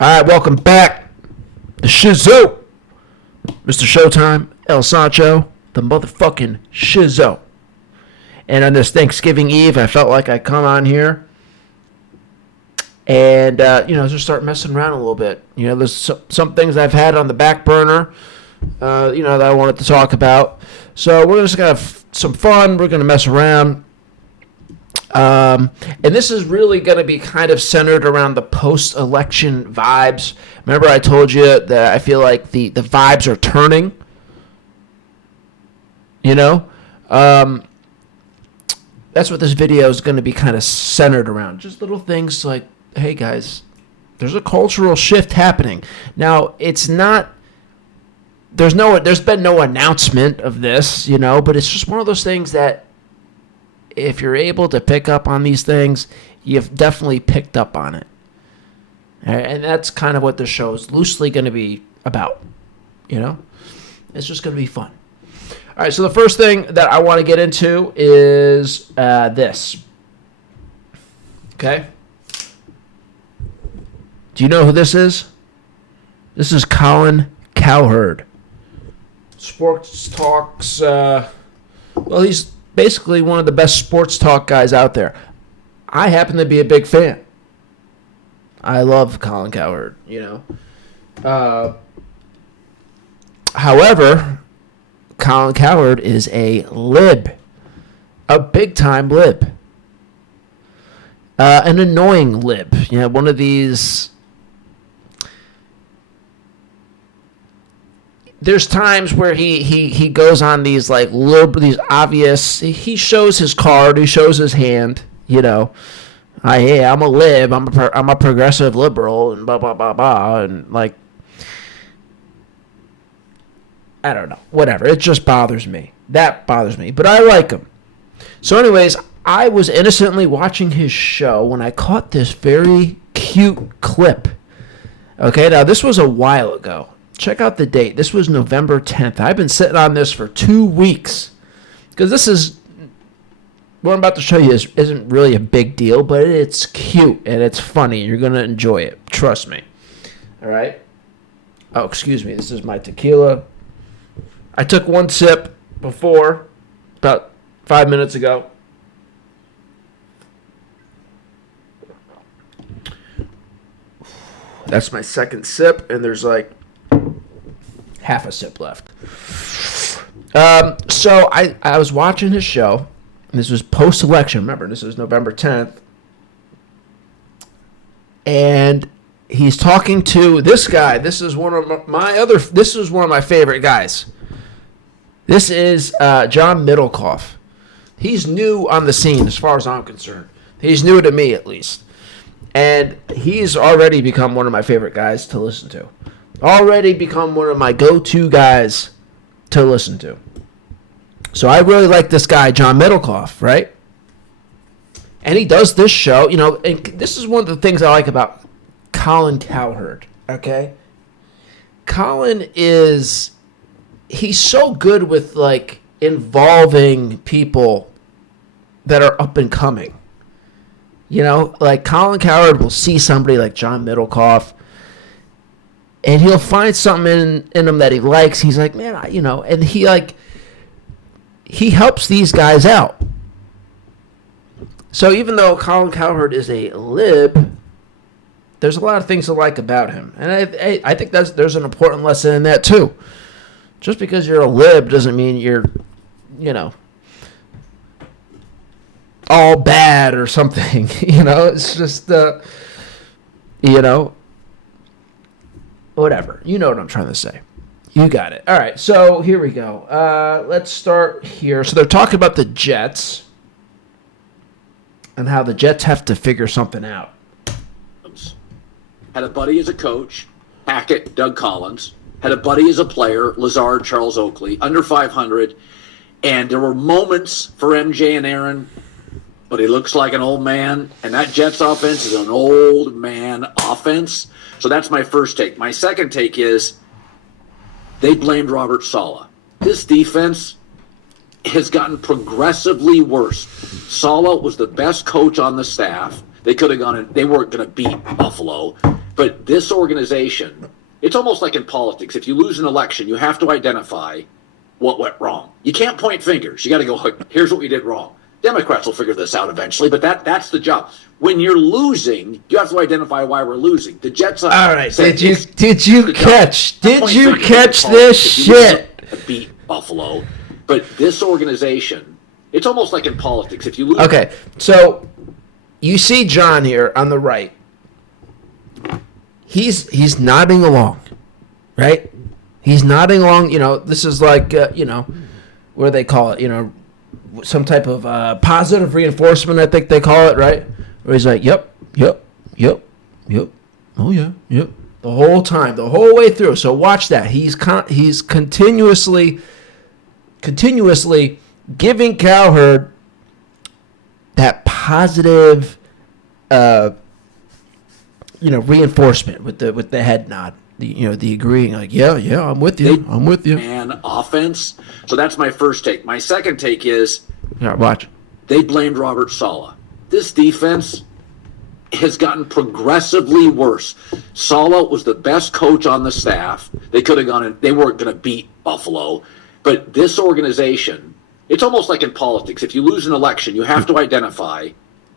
All right, welcome back to Shizow. Mr. Showtime, El Sancho, the motherfucking Shizow. And on this Thanksgiving Eve, I felt like I'd come on here and, just start messing around a little bit. There's some things I've had on the back burner, that I wanted to talk about. So we're just going to have some fun. We're going to mess around. And this is really going to be kind of centered around the post-election vibes. Remember I told you that I feel like the vibes are turning? That's what this video is going to be kind of centered around. Just little things like, hey guys, there's a cultural shift happening. Now, it's not... There's been no announcement of this, but it's just one of those things that if you're able to pick up on these things, you've definitely picked up on it. And that's kind of what this show is loosely going to be about. It's just going to be fun. All right, so the first thing that I want to get into is this. Okay? Do you know who this is? This is Colin Cowherd. Sports talks, he's basically one of the best sports talk guys out there. I happen to be a big fan. I love Colin Cowherd, However, Colin Cowherd is a lib. A big-time lib. An annoying lib. One of these... There's times where he goes on these these obvious. He shows his card. He shows his hand. Hey, I'm a lib. I'm a progressive liberal and blah blah blah blah and I don't know. Whatever. It just bothers me. That bothers me. But I like him. So, anyways, I was innocently watching his show when I caught this very cute clip. Okay, now this was a while ago. Check out the date. This was November 10th. I've been sitting on this for 2 weeks. Because this is... What I'm about to show you isn't really a big deal, but it's cute and it's funny. You're going to enjoy it. Trust me. All right? Oh, excuse me. This is my tequila. I took one sip before, about 5 minutes ago. That's my second sip, and there's half a sip left. So I was watching his show. And this was post-election. Remember, this is November 10th. And he's talking to this guy. This is one of my favorite guys. This is John Middlecoff. He's new on the scene as far as I'm concerned. He's new to me, at least. And he's already become one of my favorite guys to listen to. Already become one of my go-to guys to listen to. So I really like this guy, John Middlecoff, right? And he does this show, and this is one of the things I like about Colin Cowherd, okay? Colin he's so good with, involving people that are up and coming. Colin Cowherd will see somebody like John Middlecoff, and he'll find something in him that he likes. He's like, man, and he helps these guys out. So even though Colin Cowherd is a lib, there's a lot of things to like about him. And I think there's an important lesson in that too. Just because you're a lib doesn't mean you're, all bad or something. It's just, whatever. You know what I'm trying to say. You got it. All right, so here we go. Let's start here. So they're talking about the Jets and how the Jets have to figure something out. Had a buddy as a coach, Hackett, Doug Collins. Had a buddy as a player, Lazard, Charles Oakley, under 500. And there were moments for MJ and Aaron, but he looks like an old man. And that Jets offense is an old man offense. So that's my first take. My second take is, they blamed Robert Saleh. This defense has gotten progressively worse. Saleh was the best coach on the staff. They could have gone in. They weren't going to beat Buffalo. But this organization, it's almost like in politics. If you lose an election, you have to identify what went wrong. You can't point fingers. You got to go, here's what we did wrong. Democrats will figure this out eventually, but that's the job. When you're losing, you have to identify why we're losing. The Jets. All right. Did you catch this shit? Beat Buffalo, but this organization, it's almost like in politics. If you lose, okay. So you see John here on the right. He's nodding along, right? He's nodding along. You know, this is like what do they call it? You know, some type of positive reinforcement, I think they call it, right? Where he's like, yep, oh yeah, yep, the whole time, the whole way through. So watch that. He's continuously giving Cowherd that positive, reinforcement with the head nod. The agreeing, like, yeah, I'm with you. Man, offense. So that's my first take. My second take is, watch. They blamed Robert Saleh. This defense has gotten progressively worse. Saleh was the best coach on the staff. They could have gone in. They weren't going to beat Buffalo. But this organization, it's almost like in politics. If you lose an election, you have to identify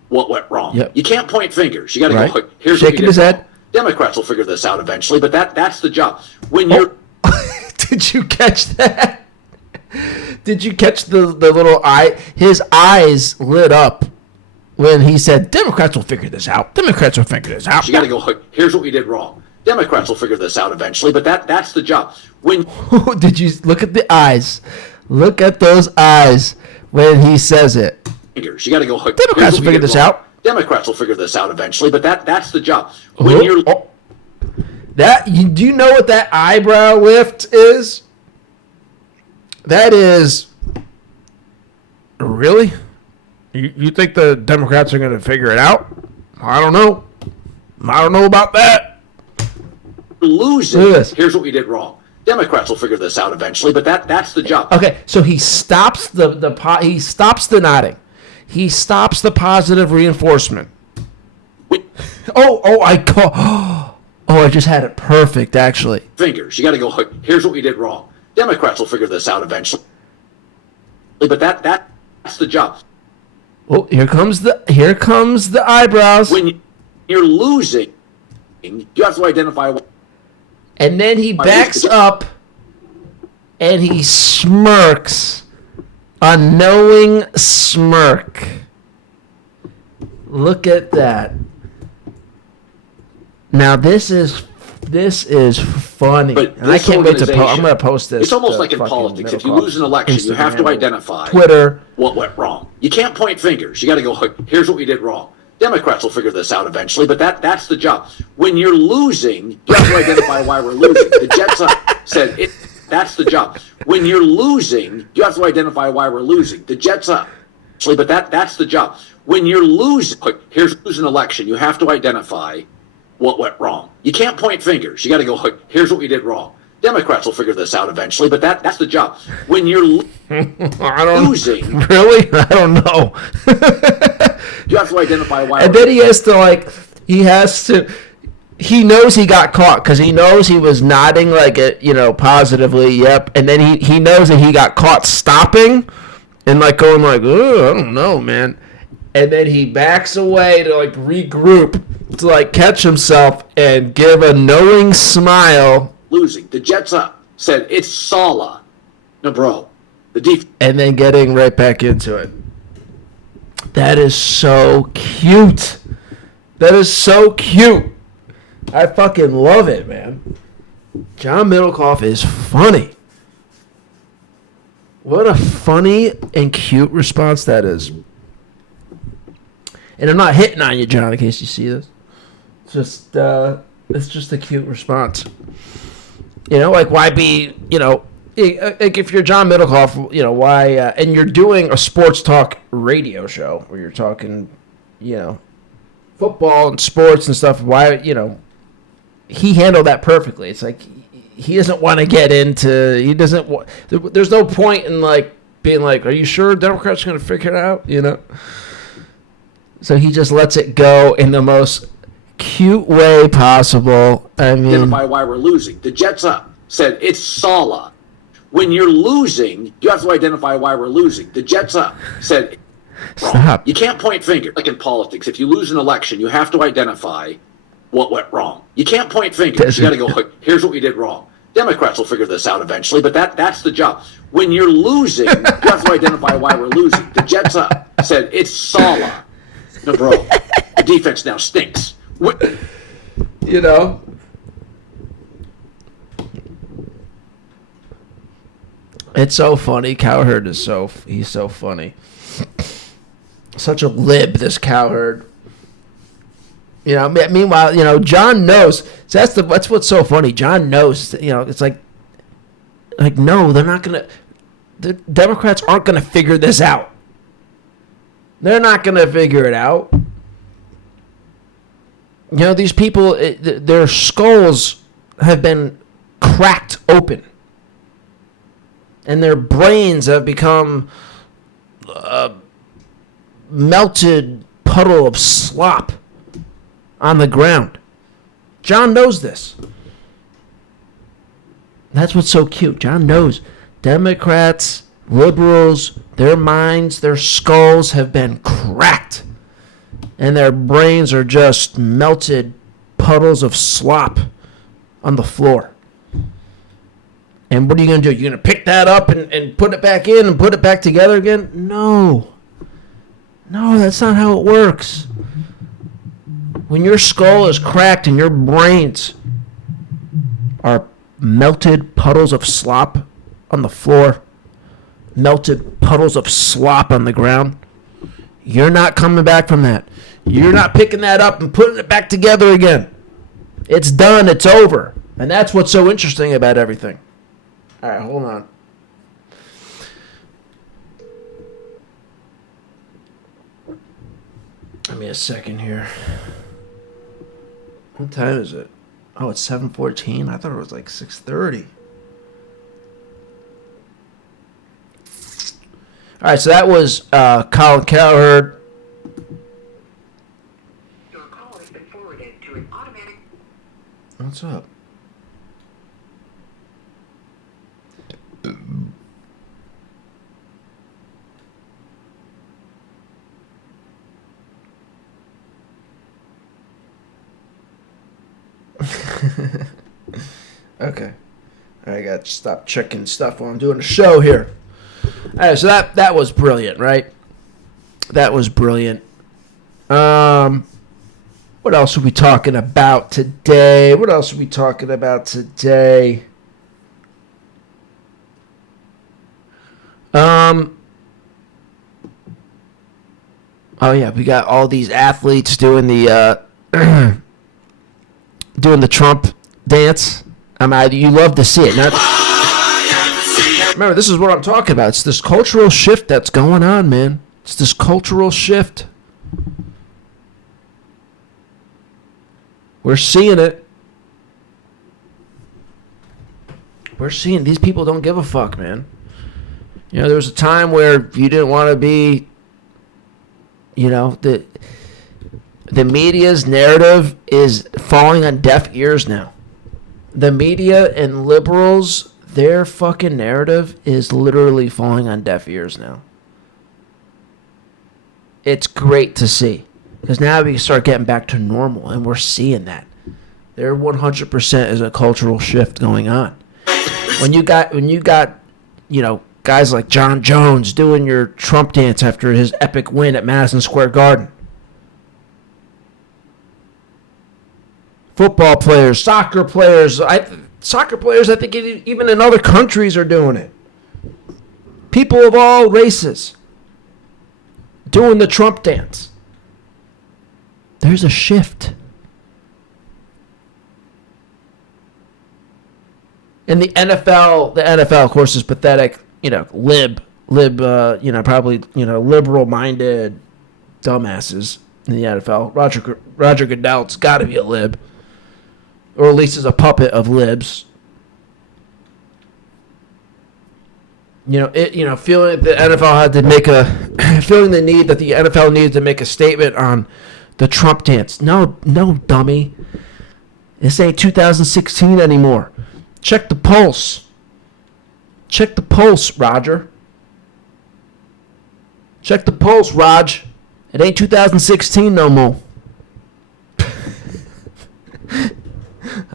what went wrong. Yep. You can't point fingers. You got to go, here's shaking what you his did head. wrong. Democrats will figure this out eventually, but that's the job. When you're Did you catch that? Did you catch the little eye? His eyes lit up when he said, Democrats will figure this out. Democrats will figure this out. You got to go, here's what we did wrong. Democrats will figure this out eventually, but that's the job. When Did you look at the eyes? Look at those eyes when he says it. You got to go, Democrats will figure this out. Democrats will figure this out eventually, but that's the job. When you're do you know what that eyebrow lift is? That is really? You think the Democrats are going to figure it out? I don't know. I don't know about that. Losing. Here's what we did wrong. Democrats will figure this out eventually, but that's the job. Okay, so he stops the nodding. He stops the positive reinforcement. I just had it perfect, actually. Fingers. You got to go, here's what we did wrong. Democrats will figure this out eventually. But that's the job. Oh, here comes the eyebrows. When you're losing, you have to identify. And then he backs up and he smirks. A knowing smirk. Look at that. Now this is funny. But and I can't wait to post. I'm going to post this. It's almost like in politics. If you lose an election, Instagram, you have to identify Twitter what went wrong. You can't point fingers. You got to go, here's what we did wrong. Democrats will figure this out eventually, but that's the job. When you're losing, you have to identify why we're losing. The Jets said it. That's the job. When you're losing, you have to identify why we're losing. The Jets actually, but that's the job. When you're losing, here's an election. You have to identify what went wrong. You can't point fingers. You got to go, here's what we did wrong. Democrats will figure this out eventually, but that's the job. When you're losing, really, I don't know. You have to identify why. And then he knows he got caught because he knows he was nodding positively. Yep. And then he knows that he got caught stopping and going oh, I don't know, man. And then he backs away to regroup to catch himself and give a knowing smile. Losing. The Jets said it's Saleh. No, bro. The defense. And then getting right back into it. That is so cute. I fucking love it, man. John Middlecoff is funny. What a funny and cute response that is. And I'm not hitting on you, John, in case you see this. It's just a cute response. Why be, if you're John Middlecoff, why, and you're doing a sports talk radio show where you're talking, football and sports and stuff, why, he handled that perfectly. It's he doesn't want to get into, there's no point in being are you sure Democrats are going to figure it out, So he just lets it go in the most cute way possible. I mean, identify why we're losing. The Jets said it's Saleh. When you're losing, you have to identify why we're losing. The Jets said, stop. You can't point fingers. Like in politics, if you lose an election, you have to identify what went wrong. You can't point fingers. You got to go, here's what we did wrong. Democrats will figure this out eventually, but that's the job. When you're losing, you have to identify why we're losing. The Jets said, it's Saleh. No, bro, the defense now stinks. You know? It's so funny. Cowherd is he's so funny. Such a lib, this Cowherd. You know, meanwhile, you know, John knows. So that's what's so funny. John knows, you know, it's like no, they're not going to, the Democrats aren't going to figure this out. They're not going to figure it out. You know, these people, their skulls have been cracked open. And their brains have become a melted puddle of slop on the ground. John knows this. That's what's so cute. John knows Democrats, liberals, their minds, their skulls have been cracked. And their brains are just melted puddles of slop on the floor. And what are you going to do? You're going to pick that up and put it back in and put it back together again? No. No, that's not how it works. When your skull is cracked and your brains are melted puddles of slop on the floor, melted puddles of slop on the ground, you're not coming back from that. You're not picking that up and putting it back together again. It's done. It's over. And that's what's so interesting about everything. All right, hold on. Give me a second here. What time is it? Oh, it's 7:14. I thought it was like 6:30. All right, so that was Colin Cowherd. Your call has been forwarded to an automatic. What's up? Okay. I got to stop checking stuff while I'm doing the show here. All right, so that was brilliant, right? That was brilliant. What else are we talking about today? Oh yeah, we got all these athletes doing the doing the Trump dance. You love to see it. Remember, this is what I'm talking about. It's this cultural shift that's going on, man. It's this cultural shift. We're seeing it. We're seeing these people don't give a fuck, man. You know, there was a time where you didn't want to be, you know, the media's narrative is falling on deaf ears now. The media and liberals, their fucking narrative is literally falling on deaf ears now. It's great to see. Because now we start getting back to normal, and we're seeing that. There 100% is a cultural shift going on. When you got, you know, guys like John Jones doing your Trump dance after his epic win at Madison Square Garden. Football players, soccer players, I think even in other countries are doing it. People of all races doing the Trump dance. There's a shift. And the NFL, of course, is pathetic. You know, probably, liberal-minded dumbasses in the NFL. Roger Goodell's got to be a lib. Or at least is a puppet of libs. Feeling the NFL had to make feeling the need that the NFL needed to make a statement on The Trump dance. No, dummy. This ain't 2016 anymore. Check the pulse. Check the pulse, Roger. Check the pulse, Raj. It ain't 2016 no more.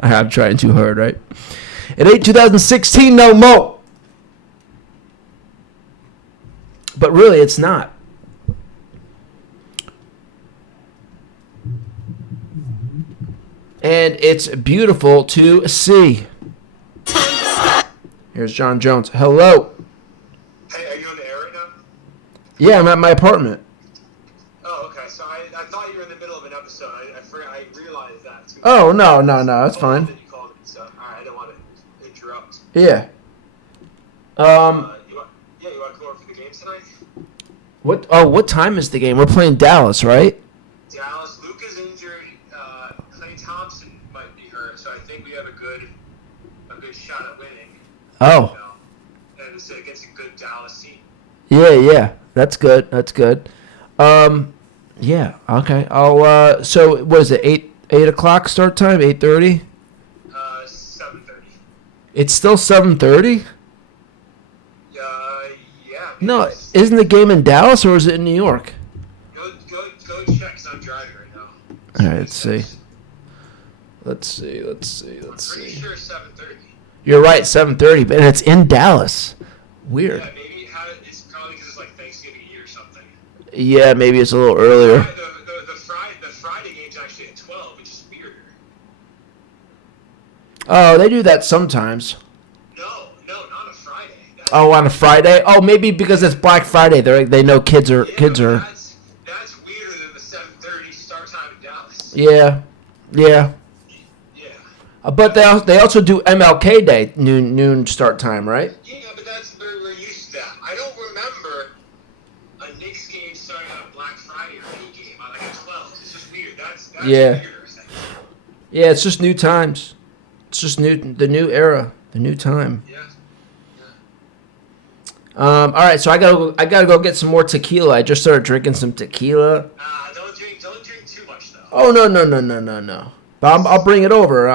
I'm trying too hard, right? It ain't 2016 no more. But really, it's not. And it's beautiful to see. Here's John Jones. Hello. Hey, are you on the air right now? Yeah, I'm at my apartment. Oh, okay. So I thought you were in the middle of an episode. I forgot. I realized that too. Oh, no. That's fine. That you called me, so all right. I don't want to interrupt. Yeah. You want to go over for the game tonight? What time is the game? We're playing Dallas, right? Dallas. Luke is injured. Clay Thompson might be hurt, so I think we have a good shot at winning. Oh. And it's against a good Dallas team. Yeah. That's good. Yeah. Okay. I'll. So what is it? 8 o'clock start time? 8:30? 7:30. It's still 7:30? Yeah. No, isn't the game in Dallas or is it in New York? Go check, 'cause I'm driving right now. All right. Let's see. I'm pretty sure 7:30. You're right. 7:30, but it's in Dallas. Weird. Yeah, maybe it's probably because it's like Thanksgiving Eve or something. Yeah, maybe it's a little earlier. The Friday game's actually at 12, which is weirder. Oh, they do that sometimes. No, not a Friday. Oh, on a Friday? Oh, maybe because it's Black Friday. They know kids are. That's weirder than the 7:30 start time in Dallas. Yeah. Yeah. But they also do MLK Day noon start time, right? Yeah, but we're used to that. I don't remember a Knicks game starting on a Black Friday or any game on like a 12. It's just weird. That's Yeah. weirder, I think. Yeah, it's just new times. It's just the new era, the new time. Yeah. All right, so I gotta go get some more tequila. I just started drinking some tequila. Don't drink too much though. Oh no. But I'll bring it over.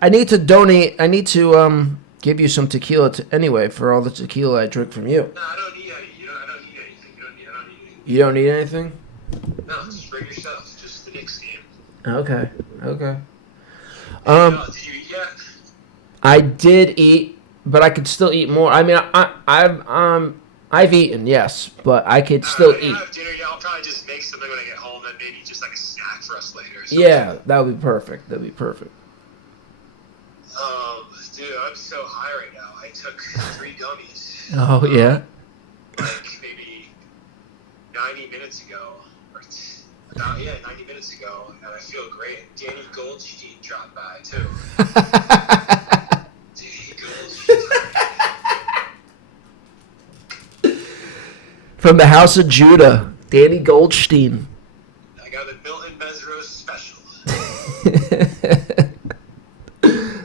I need to donate. I need to give you some tequila anyway for all the tequila I drink from you. No, I don't need any. I don't need anything. I don't need anything. You don't need anything? No, just bring yourself. Just the Knicks game. Okay. Did you eat yet? I did eat, but I could still eat more. I mean, I've eaten, yes, but I could still I didn't eat. have dinner yet. I'll probably just make something when I get home, and maybe just like a snack for us later. Or something. Yeah, that would be perfect. Dude, I'm so high right now. I took 3 gummies. Oh yeah. Like maybe 90 minutes ago, or 90 minutes ago, and I feel great. Danny Goldstein dropped by too. Danny Goldstein. From the House of Judah, Danny Goldstein. I got a Milton Mesrose special.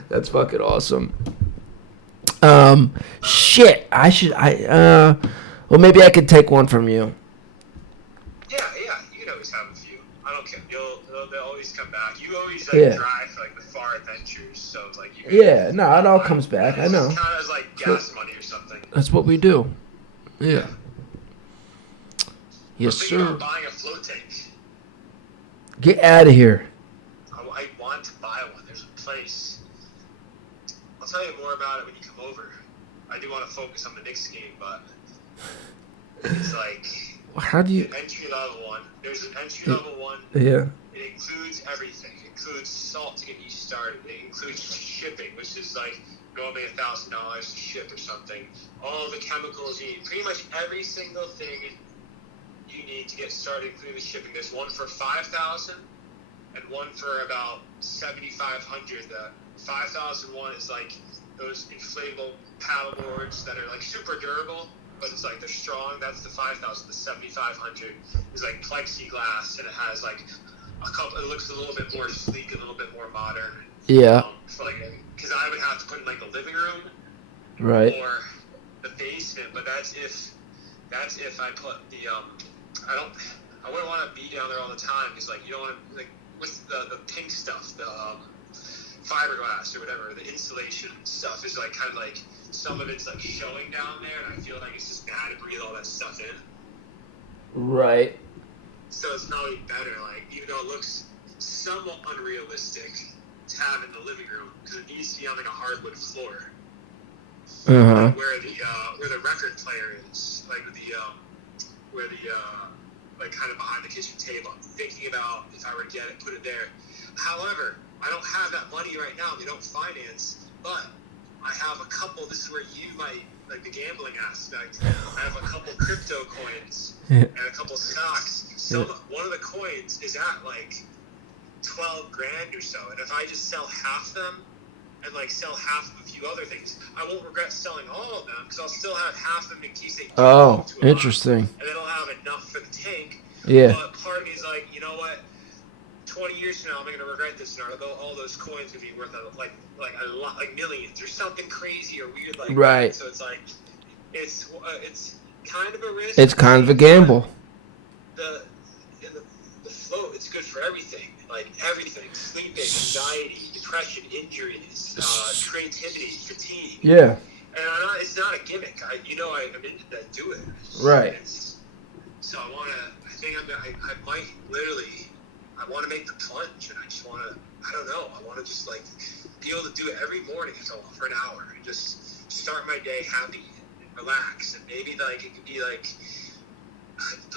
That's fucking awesome. Shit. Well, maybe I could take one from you. Yeah, you can always have a few. I don't care. They'll always come back. You always Yeah. drive for like the far adventures, so it's like you. Yeah, no, it all comes back. I know. It's kind of as like gas money or something. That's what we do. Yeah. Yes, I'm thinking sir. about buying a float tank. Get out of here. I want to buy one. There's a place. I'll tell you more about it when you come over. I do want to focus on the Knicks game, but it's like How do you? an entry level one. There's an entry level one. Yeah. It includes everything. It includes salt to get you started. It includes shipping, which is like normally $1,000 to ship or something. All the chemicals you need. Pretty much every single thing you need to get started, including the shipping. There's one for $5,000 and one for about $7,500. The $5,000 one is like those inflatable paddle boards that are like super durable, but it's like they're strong. That's the $5,000. The $7,500 is like plexiglass, and it has like a couple. It looks a little bit more sleek, a little bit more modern. Yeah. Because I would have to put in like the living room, Right. or the basement. But that's if I put the I I wouldn't want to be down there all the time because like you don't want to like with the pink stuff, the fiberglass or whatever, the insulation stuff is like kind of like some of it's like showing down there, and I feel like it's just bad to breathe all that stuff in. Right. So it's probably better, like even though it looks somewhat unrealistic to have in the living room because it needs to be on like a hardwood floor. Uh-huh. Where the record player is, like where the like kind of behind the kitchen table. I'm thinking about if I were to get it, put it there. However, I don't have that money right now. They don't finance, but I have a couple. This is where you might like the gambling aspect. I have a couple crypto coins and a couple stocks. One of the coins is at like 12 grand or so, and if I just sell half them and like sell half of a few other things, I won't regret selling all of them because I'll still have half of them in case they do Oh, to a interesting. lot, and then I'll have enough for the tank. Yeah. But part of me is like, you know what? 20 years from now, I'm going to regret this, and all those coins would be worth like a lot, like millions or something crazy or weird like Right. that. So it's like it's kind of a risk. It's kind of a gamble. The float, it's good for everything, like everything: sleeping, anxiety, depression, injuries, creativity, fatigue. Yeah. And it's not a gimmick. I'm into that. Do it. Right. So I want to. I think I might literally. I want to make the plunge, and I just want to. I don't know. I want to just like be able to do it every morning for an hour and just start my day happy and relax. And maybe like it could be like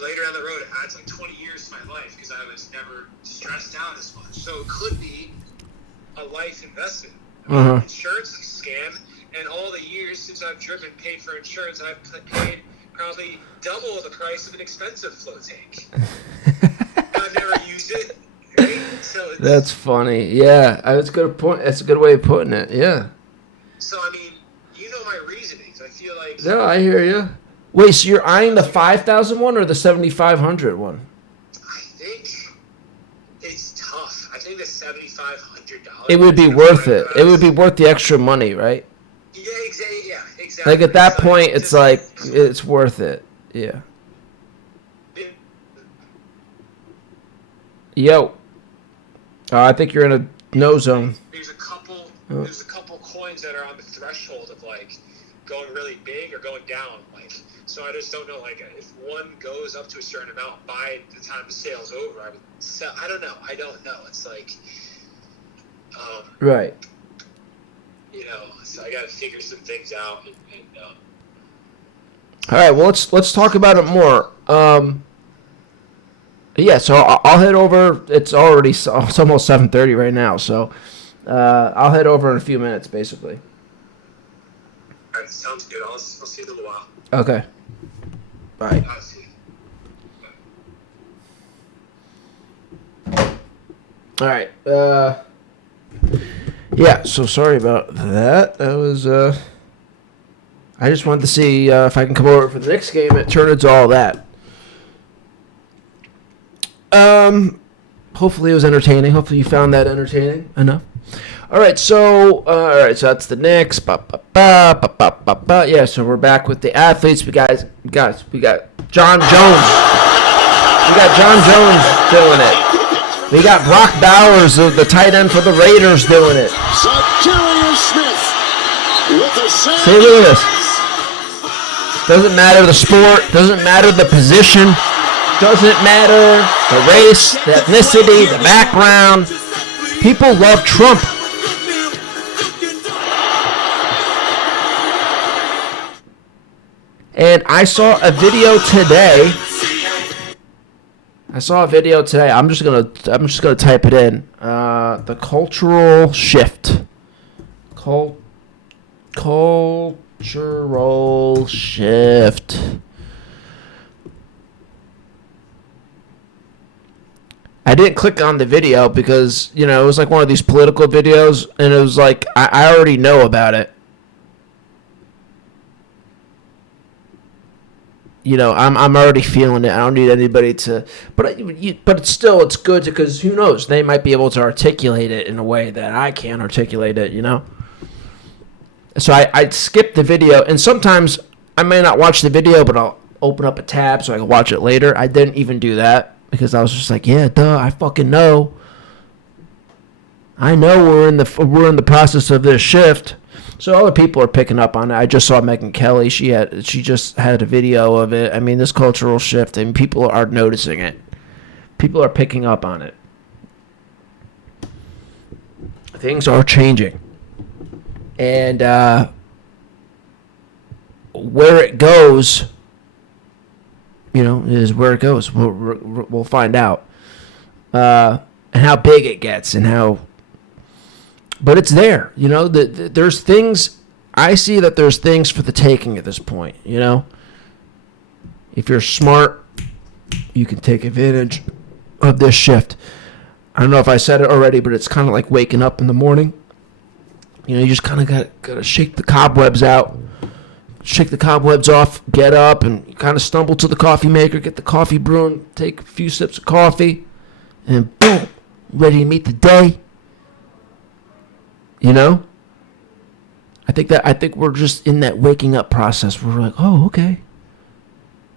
later down the road, it adds like 20 years to my life because I was never stressed out as much. So it could be a life investment. Insurance is a scam, and all the years since I've driven paid for insurance, I've paid probably double the price of an expensive float tank. I've never used it. Right? So That's funny. Yeah, that's a good point. That's a good way of putting it. Yeah. So I mean, you know my reasonings. I feel like. No, I hear you. Wait, so you're eyeing the 5,000 one or the 7,500 one? I think it's tough. I think the $7,500. It would be worth it. It would be worth the extra money, right? Yeah, exactly. Like at that point, it's like it's worth it. Yeah. Yo. I think you're in a no zone. There's a couple coins that are on the threshold of like going really big or going down. Like, so I just don't know. Like, if one goes up to a certain amount by the time the sale's over, I would sell. I don't know. It's like, Right. So I got to figure some things out. All right. Well, let's talk about it more. Yeah, so I'll head over. It's almost 7:30 right now, so I'll head over in a few minutes, basically. All right, sounds good. I'll see you in a little while. Okay. Bye. I'll see you. All right. Yeah. So sorry about that. That was. I just wanted to see if I can come over for the next game. It turned into all that. Hopefully it was entertaining. Hopefully you found that entertaining enough. All right, so that's the Knicks. Yeah, so we're back with the athletes. We got John Jones. We got John Jones doing it. We got Brock Bowers, the tight end for the Raiders, doing it. See, look at this. Doesn't matter the sport. Doesn't matter the position. Doesn't matter the race, the ethnicity, the background. People love Trump. And I saw a video today. I'm just gonna type it in. The cultural shift. Cultural shift. I didn't click on the video because, it was like one of these political videos, and it was like, I already know about it. I'm already feeling it. I don't need anybody to, but it's good because who knows? They might be able to articulate it in a way that I can't articulate it, So I skip the video, and sometimes I may not watch the video, but I'll open up a tab so I can watch it later. I didn't even do that. because I was just like, yeah, duh, I fucking know. I know we're in the process of this shift. So other people are picking up on it. I just saw Megyn Kelly. She just had a video of it. I mean, this cultural shift, and people are noticing it. People are picking up on it. Things are changing. And where it goes, is where it goes. We'll find out. And how big it gets and how... But it's there. There's things... I see that there's things for the taking at this point, If you're smart, you can take advantage of this shift. I don't know if I said it already, but it's kind of like waking up in the morning. You just kind of got to shake the cobwebs out. Shake the cobwebs off, get up, and you kind of stumble to the coffee maker, get the coffee brewing, take a few sips of coffee, and boom, ready to meet the day. I think we're just in that waking up process. We're like, oh, okay.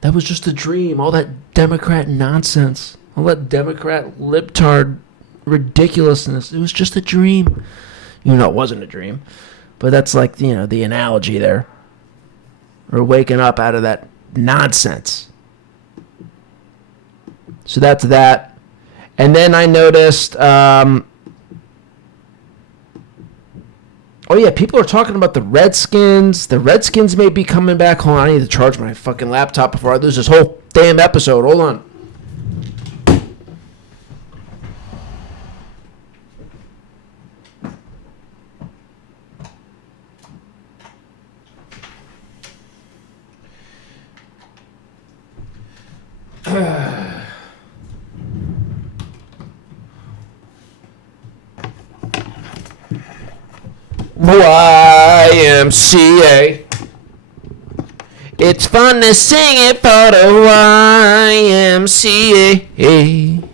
That was just a dream. All that Democrat nonsense. All that Democrat libtard ridiculousness. It was just a dream. It wasn't a dream. But that's like, the analogy there. We're waking up out of that nonsense. So that's that. And then I noticed... people are talking about the Redskins. The Redskins may be coming back. Hold on, I need to charge my fucking laptop before I lose this whole damn episode. Hold on. YMCA. It's fun to sing it for the YMCA.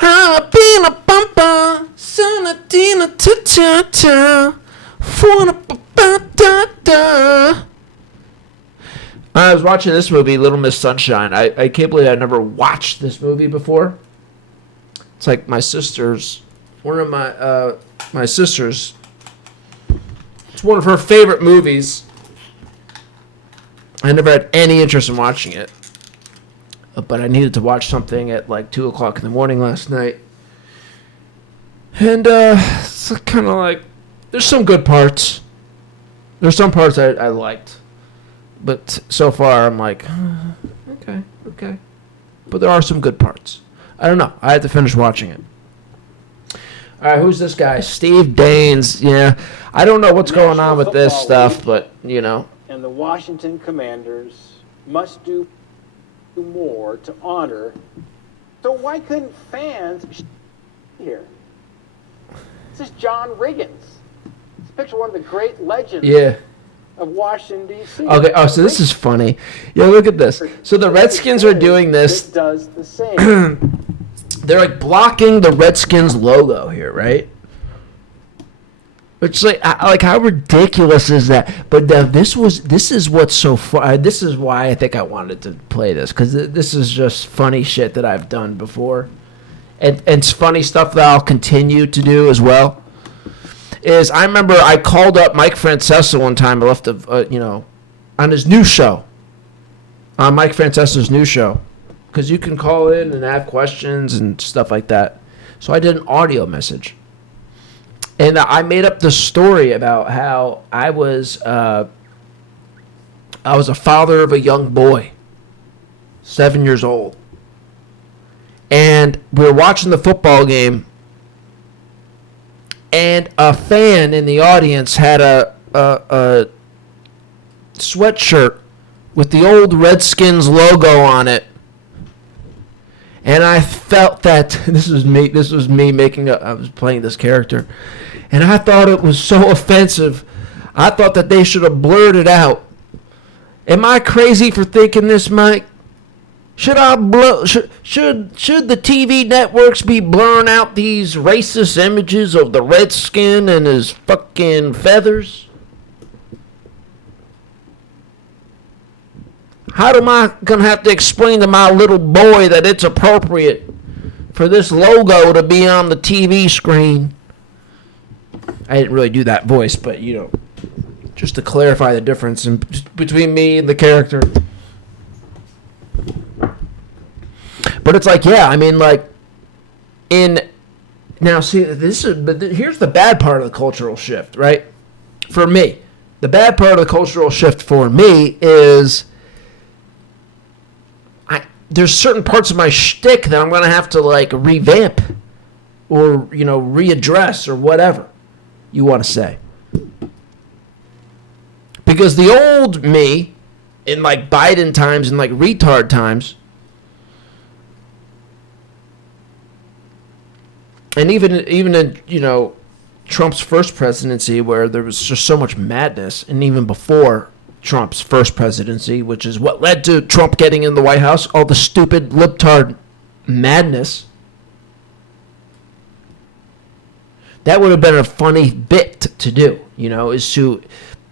I've been a bumper, son of Dina ta-ta-ta. I was watching this movie, Little Miss Sunshine. I can't believe I never watched this movie before. It's like my sister's, one of my sister's, it's one of her favorite movies. I never had any interest in watching it. But I needed to watch something at like 2 o'clock in the morning last night. And it's kind of like, there's some good parts. There's some parts I liked. But so far I'm like, okay. But there are some good parts. I don't know. I had to finish watching it. All right, who's this guy? Steve Daines. Yeah, I don't know what's going on with this stuff, but, And the Washington Commanders must do more to honor. So why couldn't fans here? This is John Riggins. Let's picture one of the great legends of Washington, D.C. Okay, so this is funny. Yeah, look at this. So the Redskins are doing this. It does the same. They're like blocking the Redskins logo here, right? Which like how ridiculous is that? But this is what's so fun. This is why I think I wanted to play this, because this is just funny shit that I've done before, and it's funny stuff that I'll continue to do as well. Is I remember I called up Mike Francesa one time. I left on his new show, on Mike Francesa's new show. Because you can call in and have questions and stuff like that. So I did an audio message. And I made up the story about how I was a father of a young boy, 7 years old. And we were watching the football game. And a fan in the audience had a sweatshirt with the old Redskins logo on it. And I felt that this was me making I was playing this character. And I thought it was so offensive. I thought that they should have blurred it out. Am I crazy for thinking this, Mike? Should the TV networks be blurring out these racist images of the redskin and his fucking feathers? How am I going to have to explain to my little boy that it's appropriate for this logo to be on the TV screen. I didn't really do that voice, but, you know, just to clarify the difference between me and the character. But it's like, yeah, I mean, like, now, see, here's the bad part of the cultural shift, right? For me, the bad part of the cultural shift for me is there's certain parts of my shtick that I'm going to have to, like, revamp or, you know, readdress or whatever you want to say. Because the old me, in, like, Biden times and, like, retard times, and even in, you know, Trump's first presidency, where there was just so much madness, and even before Trump's first presidency, which is what led to Trump getting in the White House, all the stupid libtard madness, that would have been a funny bit to do, you know, is to,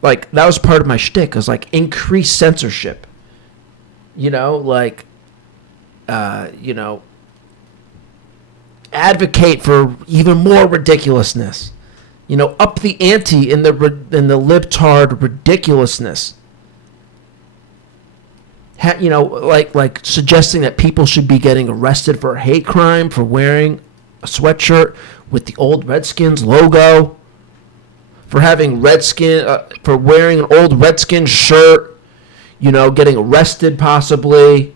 like, that was part of my shtick, was like increase censorship, you know, like, you know, advocate for even more ridiculousness. You know, up the ante in the libtard ridiculousness. You know, like suggesting that people should be getting arrested for a hate crime for wearing a sweatshirt with the old Redskins logo, for having for wearing an old Redskins shirt. You know, getting arrested possibly.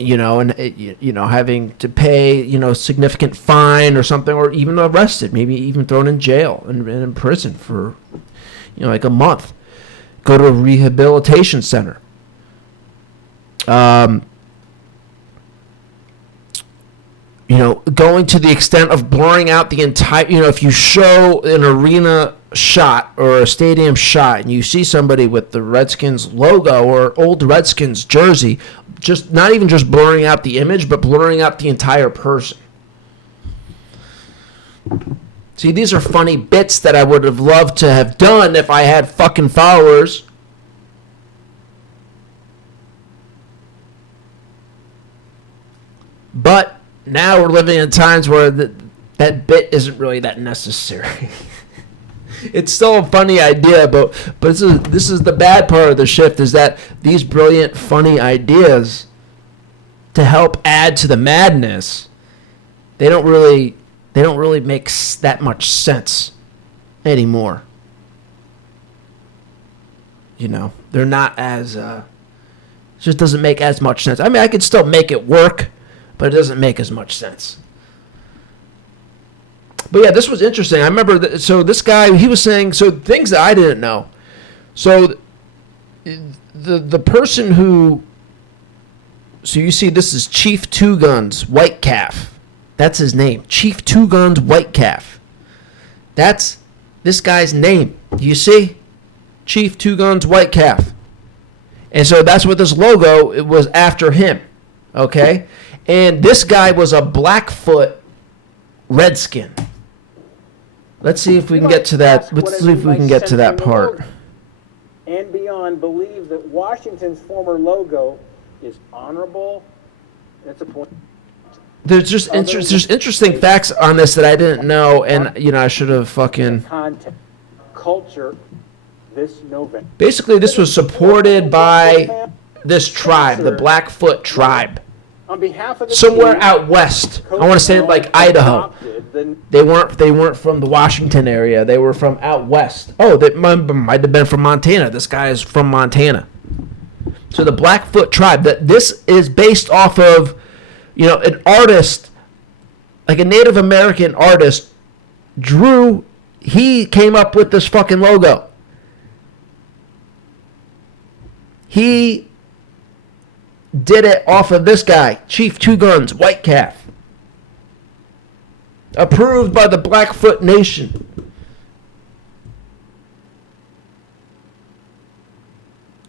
You know, and you know, having to pay, you know, significant fine or something, or even arrested, maybe even thrown in jail and in prison for, you know, like a month. Go to a rehabilitation center. You know, going to the extent of blurring out the entire, you know, if you show an arena shot or a stadium shot and you see somebody with the Redskins logo or old Redskins jersey, just not even just blurring out the image, but blurring out the entire person. See, these are funny bits that I would have loved to have done if I had fucking followers. But now we're living in times where that bit isn't really that necessary. It's still a funny idea, but this is the bad part of the shift, is that these brilliant, funny ideas, to help add to the madness, they don't really make that much sense anymore. You know, they're not as it just doesn't make as much sense. I mean, I could still make it work, but it doesn't make as much sense. But yeah, this was interesting. I remember, so this guy, he was saying, so things that I didn't know. So the person who, so you see, this is Chief Two Guns White Calf. That's his name, Chief Two Guns White Calf. That's this guy's name. You see, Chief Two Guns White Calf. And so that's what this logo, it was after him. Okay, and this guy was a Blackfoot Redskin. Let's see if we can get to that. Let's see if we can get to that part. And beyond, believe that Washington's former logo is honorable. That's a point. There's just there's interesting facts on this that I didn't know, and you know, I should have fucking. Content, culture, this November. Basically, this was supported by this tribe, the Blackfoot tribe. On behalf of the somewhere team, out west. I want to say like Idaho. They weren't from the Washington area. They were from out west. Oh, they might have been from Montana. This guy is from Montana. So the Blackfoot tribe. This is based off of, you know, an artist, like a Native American artist, drew. He came up with this fucking logo. He did it off of this guy, Chief Two Guns White Calf. Approved by the Blackfoot Nation.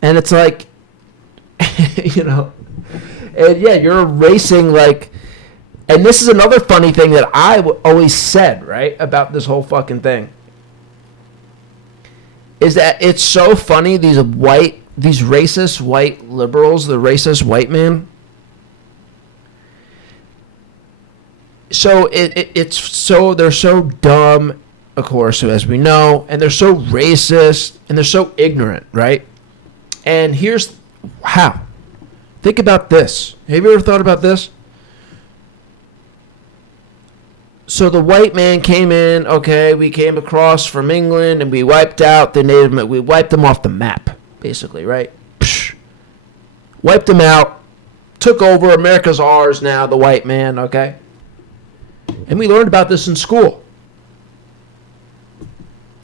And it's like, you know, and yeah, you're erasing, like, and this is another funny thing that I always said, right, about this whole fucking thing, is that it's so funny, these racist white liberals, the racist white man, so they're so dumb, of course, as we know, and they're so racist and they're so ignorant, right? And here's how. Think about this. Have you ever thought about this? So the white man came in, okay, we came across from England and we wiped out the native, we wiped them off the map, basically, right? Psh. Wiped them out, took over, America's ours now, the white man, okay? And we learned about this in school.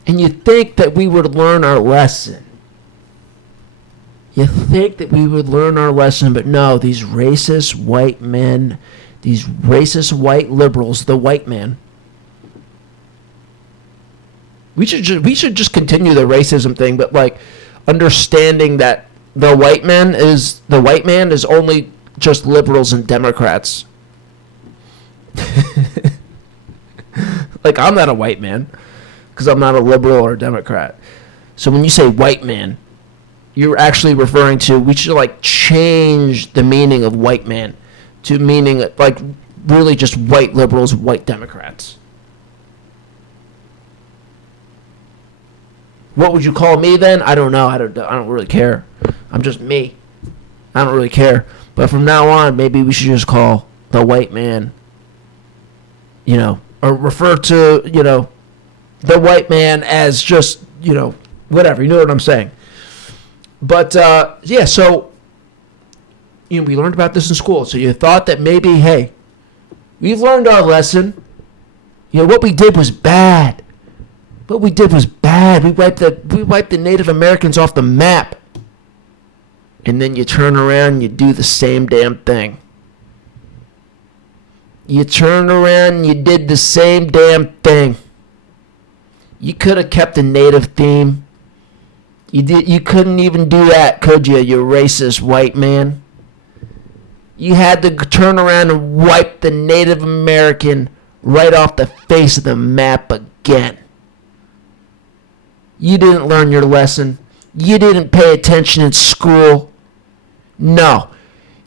And you think that we would learn our lesson. You think that we would learn our lesson, but no, these racist white men, these racist white liberals, the white man. We should just continue the racism thing, but like understanding that the white man is only just liberals and Democrats. Like, I'm not a white man because I'm not a liberal or a Democrat. So when you say white man, you're actually referring to, we should like change the meaning of white man to meaning like really just white liberals, white Democrats. What would you call me then? I don't know. I don't really care. I'm just me. I don't really care. But from now on, maybe we should just call the white man, or refer to, the white man as just, whatever. You know what I'm saying? But, yeah, so, we learned about this in school. So you thought that maybe, hey, we've learned our lesson. What we did was bad. What we did was bad. We wiped the Native Americans off the map. And then you turn around and you do the same damn thing. You turned around and you did the same damn thing. You could have kept the native theme. You couldn't even do that, could you racist white man? You had to turn around and wipe the Native American right off the face of the map again. You didn't learn your lesson. You didn't pay attention in school. No.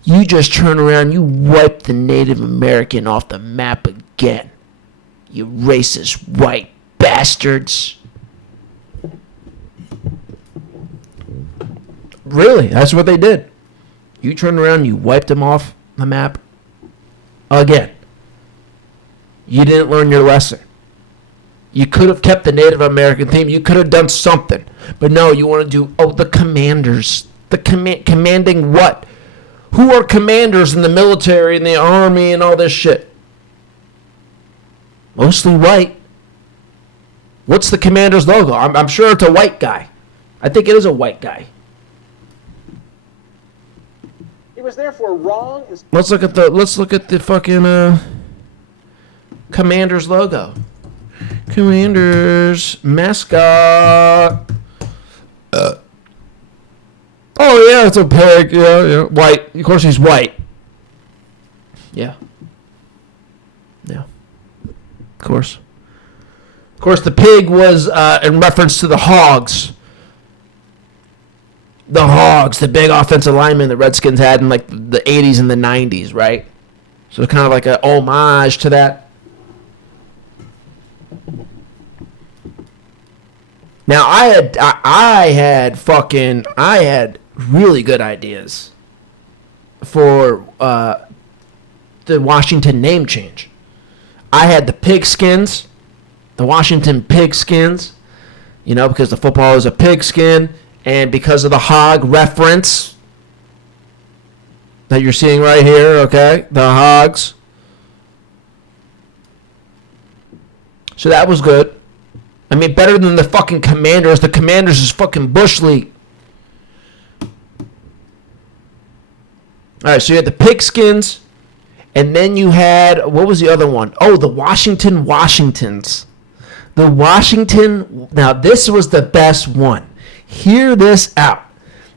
You just turn around, you wipe the Native American off the map again. You racist white bastards. Really, that's what they did. You turned around, you wiped them off the map again. You didn't learn your lesson. You could have kept the Native American theme. You could have done something. But no, you want to do, the commanders. Commanding what? Who are commanders in the military and the army and all this shit? Mostly white. What's the commander's logo? I'm sure it's a white guy. I think it is a white guy. It was therefore wrong. Let's look at the fucking commander's logo. Commanders mascot. Oh yeah, it's a pig. Yeah, white. Of course, he's white. Yeah. Of course. The pig was in reference to the Hogs. The Hogs, the big offensive linemen the Redskins had in like the 80s and the 90s, right? So it's kind of like an homage to that. Now I had really good ideas for the Washington name change. I had the Pigskins, the Washington Pigskins, because the football is a pigskin, and because of the hog reference that you're seeing right here, okay, the Hogs. So that was good. I mean, better than the fucking Commanders. The Commanders is fucking Bush League. All right, so you had the Pigskins, and then you had, what was the other one? Oh, the Washington Washingtons. The Washington, now this was the best one. Hear this out.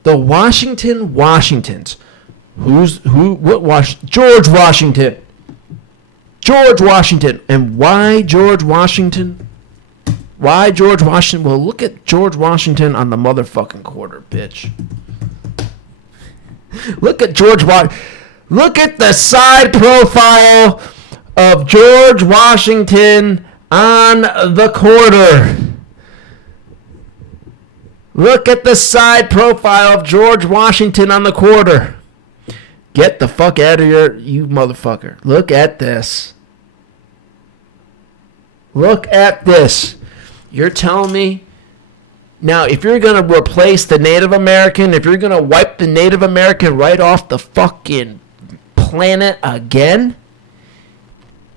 The Washington Washingtons. George Washington. George Washington. And why George Washington? Why George Washington? Well, look at George Washington on the motherfucking quarter, bitch. Look at George Washington. Look at the side profile of George Washington on the quarter. Look at the side profile of George Washington on the quarter. Get the fuck out of here, you motherfucker. Look at this. Look at this. You're telling me... Now, if you're going to replace the Native American, if you're going to wipe the Native American right off the fucking planet again,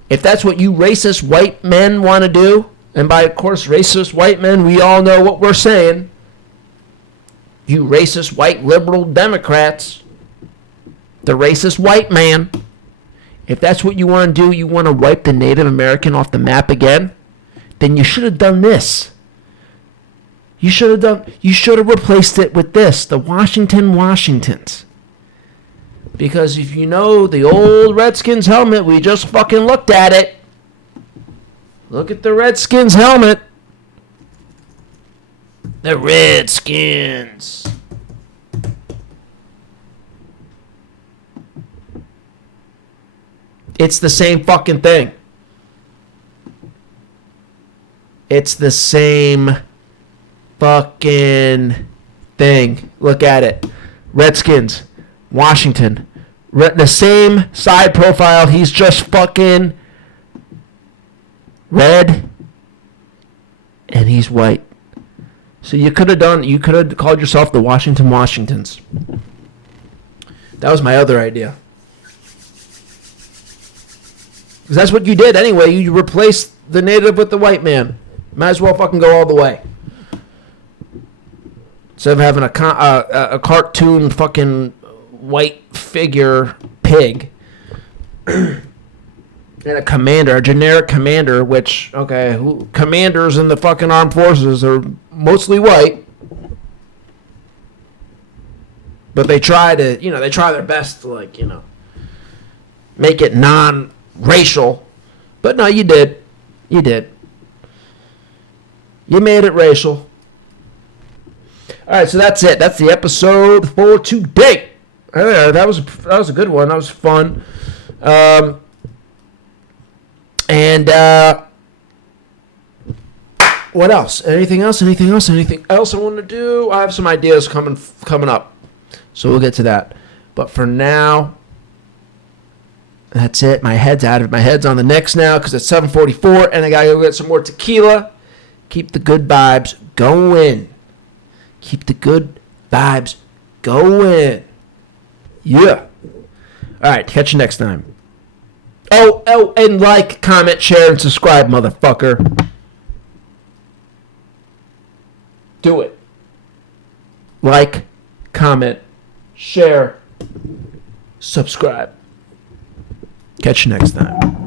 if that's what you racist white men want to do, and by, of course, racist white men, we all know what we're saying. You racist white liberal Democrats, the racist white man, if that's what you want to do, you want to wipe the Native American off the map again, then you should have done this. You should have replaced it with this, the Washington Washingtons. Because if you know the old Redskins helmet, we just fucking looked at it. Look at the Redskins helmet. The Redskins. It's the same fucking thing. It's the same fucking thing. Look at it. Redskins. Washington. The same side profile. He's just fucking red. And he's white. So you could have called yourself the Washington Washingtons. That was my other idea. Because that's what you did anyway. You replaced the native with the white man. Might as well fucking go all the way. Instead of having a cartoon fucking white figure pig. And a commander, a generic commander, which, okay, commanders in the fucking armed forces are mostly white. But they try their best to, make it non-racial. But no, you did. You did. You made it racial. All right, so that's it. That's the episode for today. That was a good one. That was fun. And what else? Anything else I want to do? I have some ideas coming up. So we'll get to that. But for now, that's it. My head's on the Knicks now because it's 7:44 and I got to go get some more tequila. Keep the good vibes going. Keep the good vibes going. Yeah. All right, catch you next time. Oh, and like, comment, share, and subscribe, motherfucker. Do it. Like, comment, share, subscribe. Catch you next time.